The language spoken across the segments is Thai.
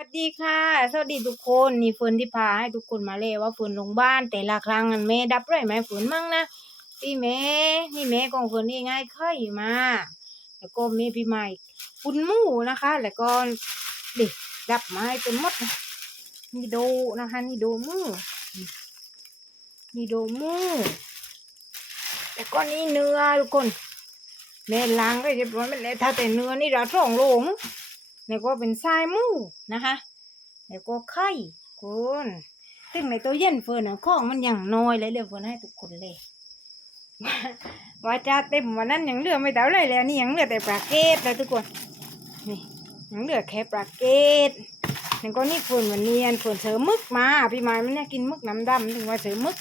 สวัสดีค่ะ สวัสดีทุกคนนี่เฟิร์นที่พาให้ทุกคนมาเลยว่าเฟิร์นลงบ้านแต่ละครั้งอันแม่ดับไรไหมเฟิร์นมั่งนะพี่แม่นี่แม่ของเฟิร์นนี่ง่ายค่อยมาแล้วก็แม่พี่ใหม่คุณมู่นะคะ แล้วก็เด็กดับไม้เป็นหมดนี่โดนะคะ นี่โดมือนี่โดมือแล้วก็นี่เนื้อทุกคนแม่ล้างก็เรียบร้อยหมแล้วถ้าแต่เนื้อนี่เราสองโลมั้ง แล้วก็เป็นทรายมูนะคะแล้วก็ไข่คุณซึ่งในตู้เย็นเฟิร์นอะของมันอย่างน้อยเลยเดี๋ยวเฟิร์นให้ทุกคนเลยว่าจะเต็มวันนั้นยังเหลือไม่เท่าไรแล้วนี่ยังเหลือแต่ปลาเกตเลยทุกคนนี่ยังเหลือแค่ปลาเกตแล้วก็นี่เฟิร์นวันเนียนเฟิร์นเสริมมึกมาพี่ไม้มันเนี่ยกินมึกน้ำดำถึงว่าเสริมมึก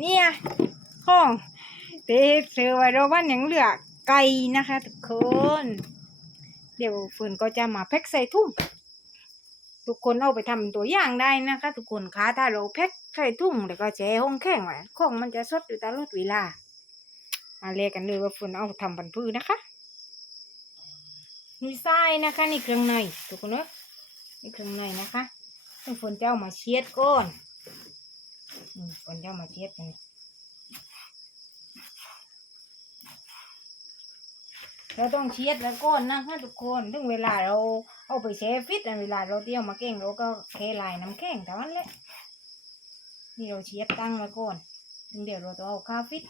เนี่ยของเตเสือไว้เราวันยังเหลือไก่นะคะทุกคน เดี๋ยวเฟิร์นก็จะมาแพ็คใส่ถุงทุกคนเอาไปทำเป็นตัวอย่างได้นะคะ ทุกคนคะถ้าเราแพ็คใส่ถุงแล้วก็แช่ห้องแข็งไว้ของมันจะสดอยู่ตลอดเวลามาเรียกกันเลยว่าเฟิร์นเอาทำบันพืชนะคะนี่ไส้นะคะนี่เครื่องในทุกคนเนอะนี่เครื่องในนะคะซึ่งเฟิร์นจะเอามาเช็ดก่อนอืมเฟิร์นจะเอามาเช็ดนี่ เราต้องเช็ดแล้วก้อนนะคะทุกคนถึงเวลาเราเอาไปแช่ฟิตอะเวลาเราเที่ยวมาเก่งเราก็เทลายน้ำแข็งเท่านั้นแหละนี่เราเช็ดตั้งไว้ก่อนถึงเดี๋ยวเราต้องเอาข้าวฟิต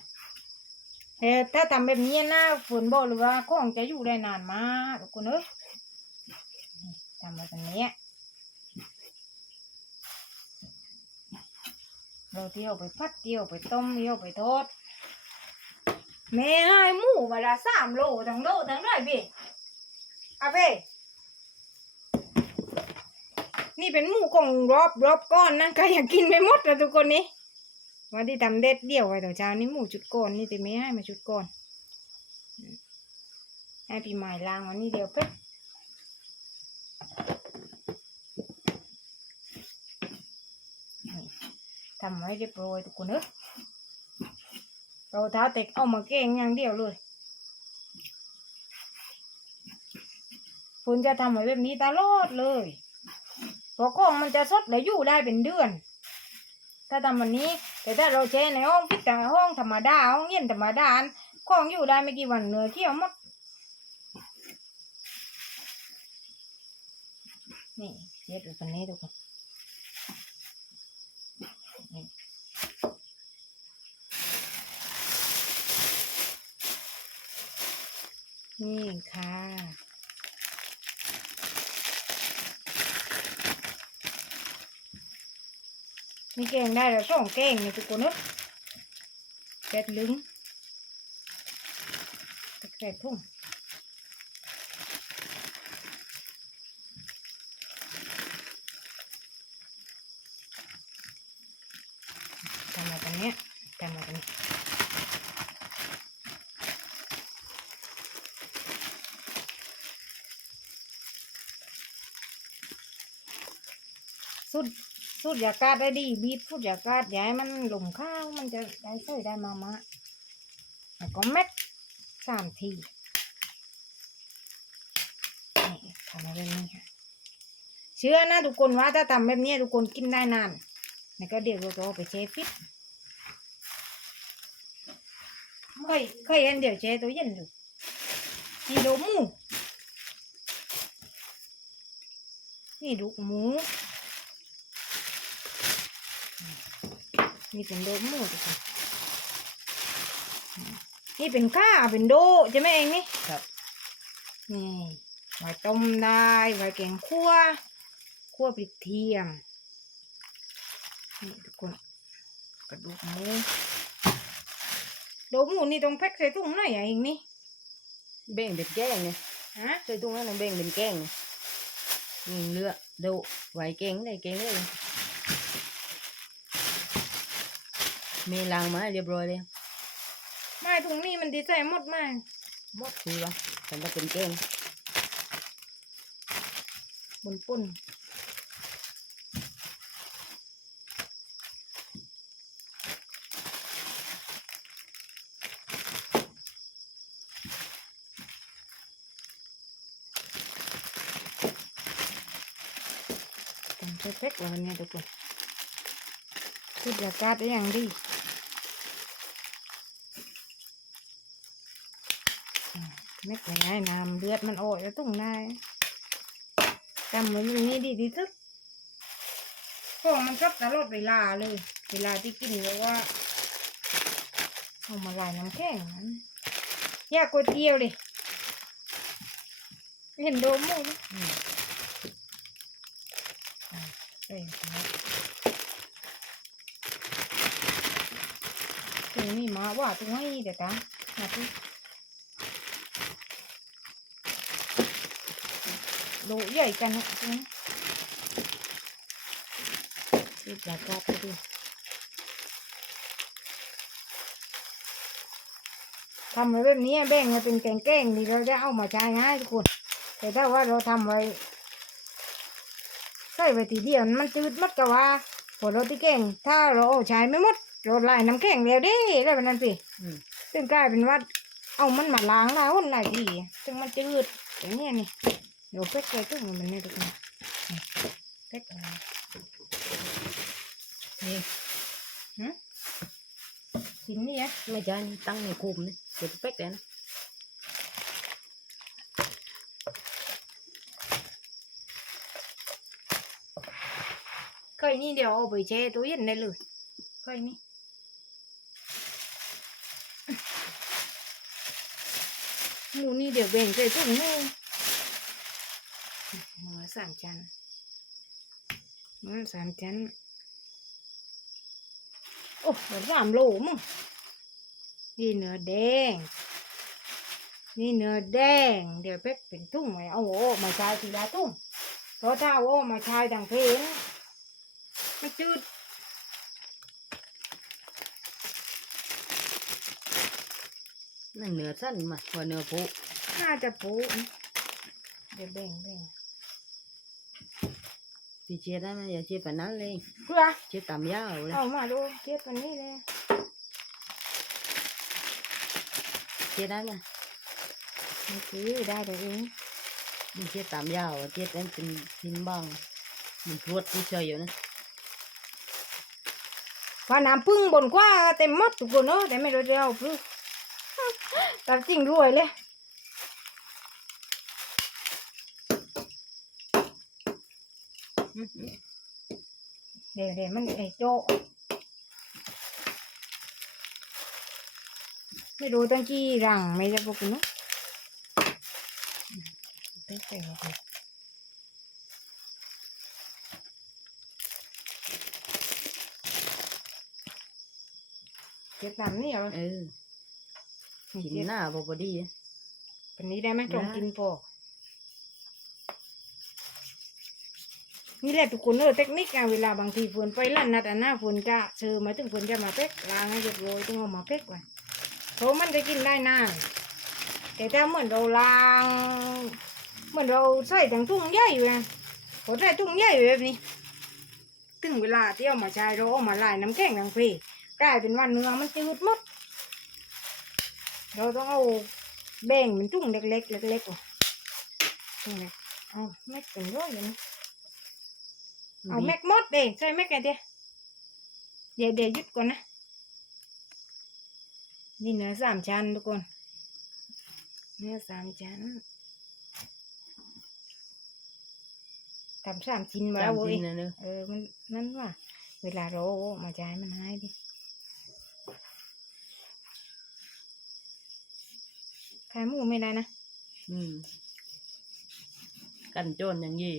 แต่ถ้าทำแบบนี้นะฝนบอกเลยว่าของจะอยู่ได้นานมากทุกคนเอ้ยนี่ทำแบบนี้เราเที่ยวไปพัดเที่ยวไปต้มเที่ยวไปทอด แม่ให้หมูมาละสามโลทั้งโลทั้งไรพี่อาเพ่นี่เป็นหมูของรอบรอบก้อนนะก็อยากกินไปหมดแล้วทุกคนนี้วันที่ทำเด็ดเดี่ยวไว้ต่อเช้านี่หมูจุดก้อนนี่แต่ไม่ให้มาจุดก้อนให้พี่หมายล้างวันนี้เดียวเป๊ะนี่ทำไว้เรียบร้อยทุกคนเนอะ เราท้าเต็กเอามาเก่งอย่างเดียวเลยคุณจะทำไว้แบบนี้ตลอดเลยเพราะของมันจะสดและอยู่ได้เป็นเดือน ถ้าทำวันนี้ แต่ถ้าเราแช่ในห้องพิจารห้องธรรมดาห้องเย็นธรรมดาของอยู่ได้ไม่กี่วันเนื้อเที่ยวหมดนี่เช็ดดูคนนี้ทุกคน นี่ค่ะ มีเก่งได้แล้วสองเก่งนี่ทุกคนเนาะเจ็ดลึงใส่ทุ่งทำมาตรงเนี้ยทำมาตรงนี้ สุด สุดยากาศได้ดี บีบสุดยากาศย่าให้มันหลุมข้าวมันจะได้ใส่ได้มามะแล้วก็เม็ดสามทีนี่ทำแบบนี้ค่ะเชื่อนะทุกคนว่าถ้าทำแบบนี้ทุกคนกินได้นานแล้วก็เดี๋ยวเราก็ไปเชฟฟิตเคยเคยเห็นเดี๋ยวเชฟตัวเย็นอยู่นี่ดูหมูนี่ดูหมู นี่เป็นโดมหมูทุกคนนี่เป็นข้าเป็นโดใช่ไหมเองนี่ครับนี่ไว้ต้มได้ไว้แกงคั่วคั่วพริกเทียมนี่ทุกคนกระดูกหมูโดมหมูนี่ต้องแพ็คใส่ถุงหน่อยอะเองนี่เบ่งเป็นแกงไงฮะใส่ตุ้งนั้นนะเบ่งเป็นแกงไงนี่เลือโดไหวแกงได้แกงเลยเมล้างมาเรียบร้อยเลยไม่ถุงนี้มันดีใส่หมดมากหมดคือวะแต่ถ้าเป็นแกงปุ่นปุ่นเพชรเพชรวันนี้ทุกคนคิดอากาศได้อย่างดี อืมเม็ดไม่ได้น้ำเลือดมันออกแล้วต้องได้จำไว้อย่างนี้ดีที่สุดพวกมันชอบตลอดเวลาเลย เวลาที่กินแล้วว่าเอามาลายน้ำแข็งนั้นยากก๋วยเตี๋ยวเลยเห็นโดมมอืมเอ้ยถึงนี่มาว่าตรงนี้เดี๋ยวตามาที่ โลใหญ่กันนะตรงนี้ที่ปลากาไปดูทำไว้แบบนี้แบ่งมาเป็นแกงๆนี่เราจะเอามาใช้ง่ายทุกคน แต่ถ้าว่าเราทำไว้ใส่ไปทีเดียวมันจืดมัดกะว่าพอเราที่แกงถ้าเราเอาใช้ไม่หมดเราลายน้ำแข็งแล้วเด้แล้วแบบนั้นสิอืมซึ่งกลายเป็นว่าเอามันมาล้างแล้วหลายทีซึ่งมันจืดอย่างเนี้ยนี่ เดี๋ยวเป๊กใส่ตุ้งมันนี่ทุกคนนี่เป๊กอะไรนี่ชิ้นนี้อะไม่ใช่นี่ ตั้งในคุมนี่เดี๋ยวเป๊กเลยนะเคยนี่เดี๋ยวเอาไปแช่ตู้เย็นได้เลยเคยนี่หมูนี่เดี๋ยวแบ่งใส่ถุงหมูมาสามจานมาสามจานโอ้เดี๋ยวสามโลมึงนี่เนื้อแดง นี่เนื้อแดง เดี๋ยวเป๊กเป็นทุ่งไว้เอาโอ้มาใช้ทีละทุ่งเพราะถ้าเอาโอ้มาใช้ดังเพลงมันจืดนั่นเนื้อสั้นมาว่าเนื้อผู้น่าจะปูนะเดี๋ยวแบ่งแบ่ง พี่เชียร์ได้ไหมอย่าเชียร์แบบนั้นเลยเพื่อเชียร์ตามยาวเลยเอามาดูเทียบกันนี่เลยเชียร์ได้ไหมโอเคได้เดี๋ยวเองมันเชียร์ตามยาวอะเชียร์ได้เป็นชิ้นบ้างมันรวดที่เชยอยู่นะว่าน้ำพึ่งบนกว่าเต็มหมัดทุกคนเนาะแต่ไม่รู้จะเอาพึ่งตัดจริงรวยเลย อืม เดี๋ยวเดี๋ยวมันไอ้โจไม่รู้ตั้งกี่รังไม่จะพวกคุณเนาะอืมไปใส่เข้าไปเก็บน้ำนี่เหรอเออนี่กินเก็บหน้าพอพอดีอะวันนี้ได้ไหมตรงได้กินพอ นี่แหละทุกคนเออเทคนิคอะเวลาบางทีฝนไปลั่นนัดอันหน้าฝนจะเชิญมาถึงฝนจะมาเป๊กล้างให้เรียบร้อยต้องเอามาเป๊กไว้เพราะมันจะกินได้นานแต่ถ้าเหมือนเราล้างเหมือนเราใส่ถังทุ่งใหญ่อยู่ไงพอใส่ทุ่งใหญ่แบบนี้ถึงเวลาที่เอามาใช้เราเอามาไลายน้ำแข็งทั้งเพกลายเป็นว่าเนื้อมันจืดหมดเราต้องเอาแบ่งเป็นจุ่งเล็กๆเล็กๆอะจุ่งเล็กเอาแม็กเป็นร้อยเลยนะ เอาแม็กหมดเด้ใช่แม็กไงเดียเดี๋ยวเดี๋ยวหยุดก่อนนะ นี่เนื้อสามชั้นทุกคน เนื้อสามชั้นทำสามชิ้นมาตาแล้วมเว้ยกินนะเนอะเออมันนั่นว่า เวลาเราเอามาใช้มันให้ดิขายหมูไม่ได้นะ อืม กันโจนอย่างยี่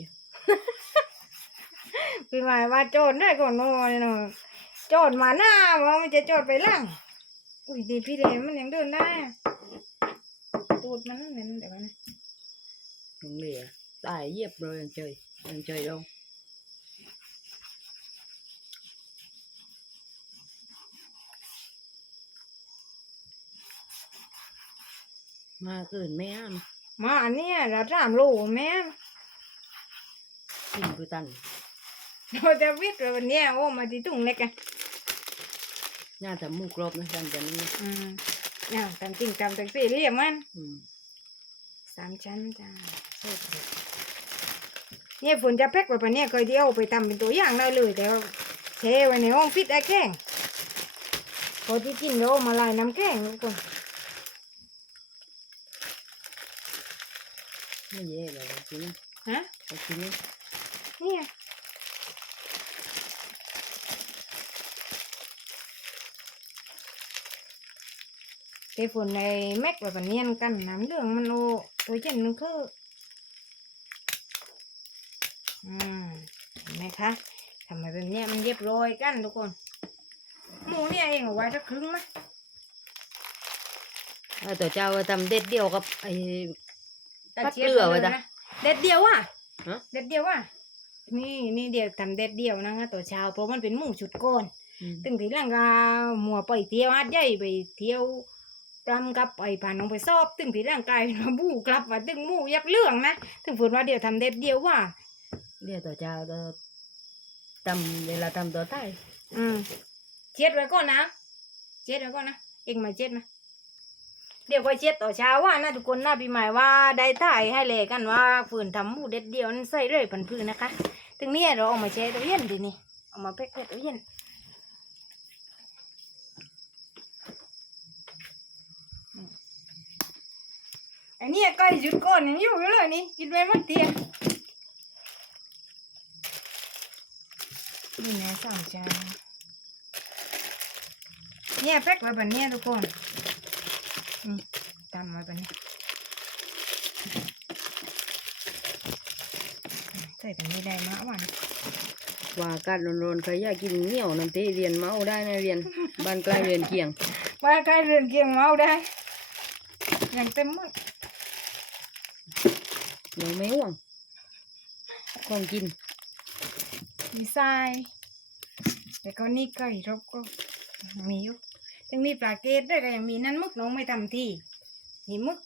พี่หมายว่าโจรได้ก่อนนอนเนาะโจรมาหน้าว่ามันจะโจรไปหล่างอุ้ยดีพี่เลยมันยังเดินได้อะตูดมันนั่นเลยนั่นแต่ว่านะลงเหลือตายเหยียบเลยยังเจยยังเจยลงมาเกินแม่นมาอันเนี้ยเราสามโลแม่นกินกูตัน เราจะวิทย์เลยวันเนี้ยโอ้มาที่ตุ้งเล็กอะน่าจะมูกรอบนะกันจะนี่อืมเนี่ยตามจริงตามแต่สี่เหลี่ยมมันอืมสามชั้นจ้าใช่ครับเนี่ยฝนจะแพ็กไว้ปะเนี่ยเคยเดียวไปทำเป็นตัวอย่างได้เลย แต่ว่าแช่ไว้ในห้องฟิตได้แข้งพอที่กินแล้วเอามาลายน้ำแข้งทุกคนไม่เย่เลยเอากินนะฮะเอากินนะเนี่ย เตฝนในแม็กไว้ปะเนี่ยกันน้ำเรื่องมันโอตัวเจนมันคืออืมเห็นไหมคะทำไมแบบเนี้ยมันเรียบร้อยกันทุกคน หมูเนี่ยเองเอาไว้สักครึ่งไหมไอ้ตัวเจ้าก็ทำเด็ดเดียวกับไอ้ตัดปัดชียบเกลือไปไว้เลยจ้ะนะเด็ดเดียวอะฮะเด็ดเดียวอะนี่นี่เดียวทำเด็ดเดียวนะคะตัวเช้าเพราะมันเป็นหมูชุดก้อนอืมตึงทีหลังก็มัวไปเที่ยวอาดใหญ่ไปเที่ยว รำกับไปผ่านน้องไปสอบตึงทีหลังกลายเป็นว่าบูกลับมาตึงหมูยักเรื่องนะถึงฝนว่าเดียวทำเด็ดเดียวว่าเรียกตัวเจ้าตัวทำเวลาทำตัวใต้อืมเช็ดไว้ก่อนนะเช็ดไว้ก่อนนะเองมาเช็ดนะเดี๋ยวก็เช็ดต่อเช้าว่านะทุกคนนะพี่หมายว่าได้ถ่ายให้เลยกันว่าฝืนทำหมูเด็ดเดียวนั้นใส่เลยพันพื้นนะคะ ถึงนี้เราเอามาแช่ตัวเย็นดีนี่เอามาแพ็คๆตัวเย็น อันนี้ใกล้หยุดก่อนยังอยู่อยู่เลยนี่กินไปหมดเตียงนี่นะสามจานเนี่ยแพ็คไว้แบบเนี้ยทุกคนอืมตามไว้แบบนี้ใส่แบบนี้ได้มากวันว่าอากาศร้อนๆใครอยากกินเหนียวน้ำเต้เรียนเมาได้นะเรียนบ้านใกล้เรียนเกียงว่าใกล้เรือนเกียงเมาได้อย่างเต็มหมด ยังไม่ห่วง ของกิน มีทรายแต่ก็นี่ไก่รบก็มีอยู่ยังมีปลาเกตด้วยก็ยังมีนั่นมึกน้องไม่ทำทีนี่มึก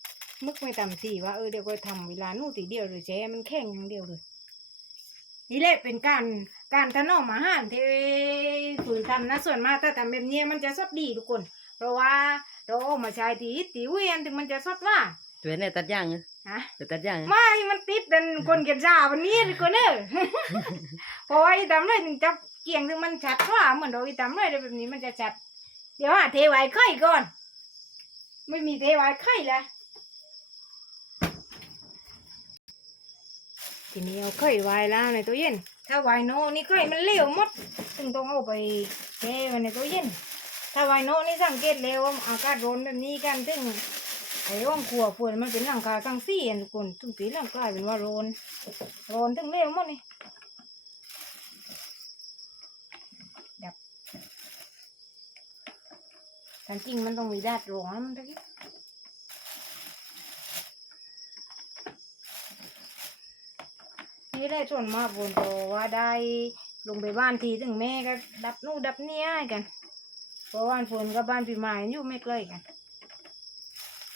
มึกไม่ทำทีว่าเออเดี๋ยวก็ทำเวลานู่นตีเดียวเลยแจ้มันแข็งอย่างเดียวเลยนี่แหละเป็นการการถนอมอาหารที่ฝืนทำนะส่วนมากถ้าทำแบบนี้มันจะสดดีทุกคน เพราะว่าเราเอามาใช้ตีตีเวียนถึงมันจะสดว่า ตัวไหนตัดย่างเหรอฮะตัวตัดย่างเหรอไม่มันติดดันคนเกียนชาวันนี้ดิคนเนอเพราะว่าอีตำเลยถึงจับเกียงถึงมันชัดกว่าเหมือนเราอีตำเลยแบบนี้มันจะชัด เดี๋ยวหาเทไว้ไข่ก่อน ไม่มีเทไว้ไข่ละทีนี้เอาไข่ไว้แล้วในตู้เย็น ถ้าไว้โนนี่ไข่มันเหลวหมดถึงต้องเอาไปเทไว้ในตู้เย็น ถ้าไว้โนนี่สังเกตแล้วว่าอากาศร้อนแบบนี้กันถึง ไอ้ว่างขัวฝนมันเป็นหลังคาทั้งสี่อันทุกคนถึงสีหลังกลายเป็นว่าโรนโรนถึงเร็วหมดนี่ดับแต่จริงมันต้องมีดาดรองนะมันตะกี้นี่ได้ส่วนมากฝนโตว่าได้ลงไปบ้านทีถึงแม่ก็ดับนู่ดับนี่ให้กัน เพราะว่าฝนกับบ้านปีใหม่อยู่ไม่ใกล้กัน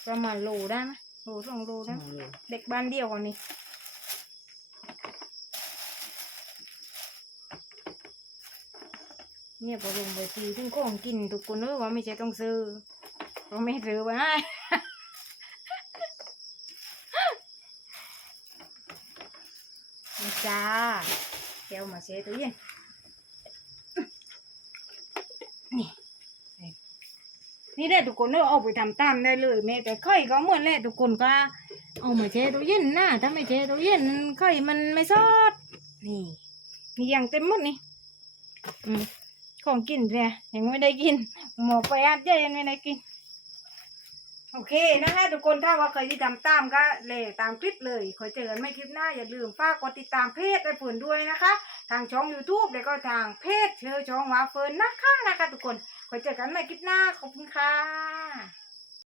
ประมาณโลได้ไหมโลสองโลได้ไหมเด็กบ้านเดียวกันนี่เนี่ยพอลงไปตีถึงของกินทุกคนเออว่าไม่ใช่ต้องซื้อเราไม่ซื้อไปให้นี่จ้าเดี๋ยวมาเช็ดตู้เย็นนี่ นี่แหละทุกคนเออเอาไปทำตามได้เลยแม่แต่ไข่ก็เหมือนแหละทุกคนก็เอามาแช่ตู้เย็นนะถ้าไม่แช่ตู้เย็นไข่มันไม่ซอดนี่นี่ยังเต็มหมดนี่อืมของกินเนี่ยยังไม่ได้กิน หมอไปอัดเยอะยังไม่ได้กิน โอเคนะคะทุกคนถ้าว่าเคยที่ทำตามก็เลยตามคลิปเลยคอยเจอกันไม่คลิปหน้าอย่าลืมฝากกดติดตามเพจไอ้ฝุ่นด้วยนะคะ ทางช่อง YouTube แล้วก็ทางเพจเชอช่องวาเฟิร์นนะคะนะคะทุกคน คอยเจอกันใหม่คลิปหน้าขอบคุณค่ะ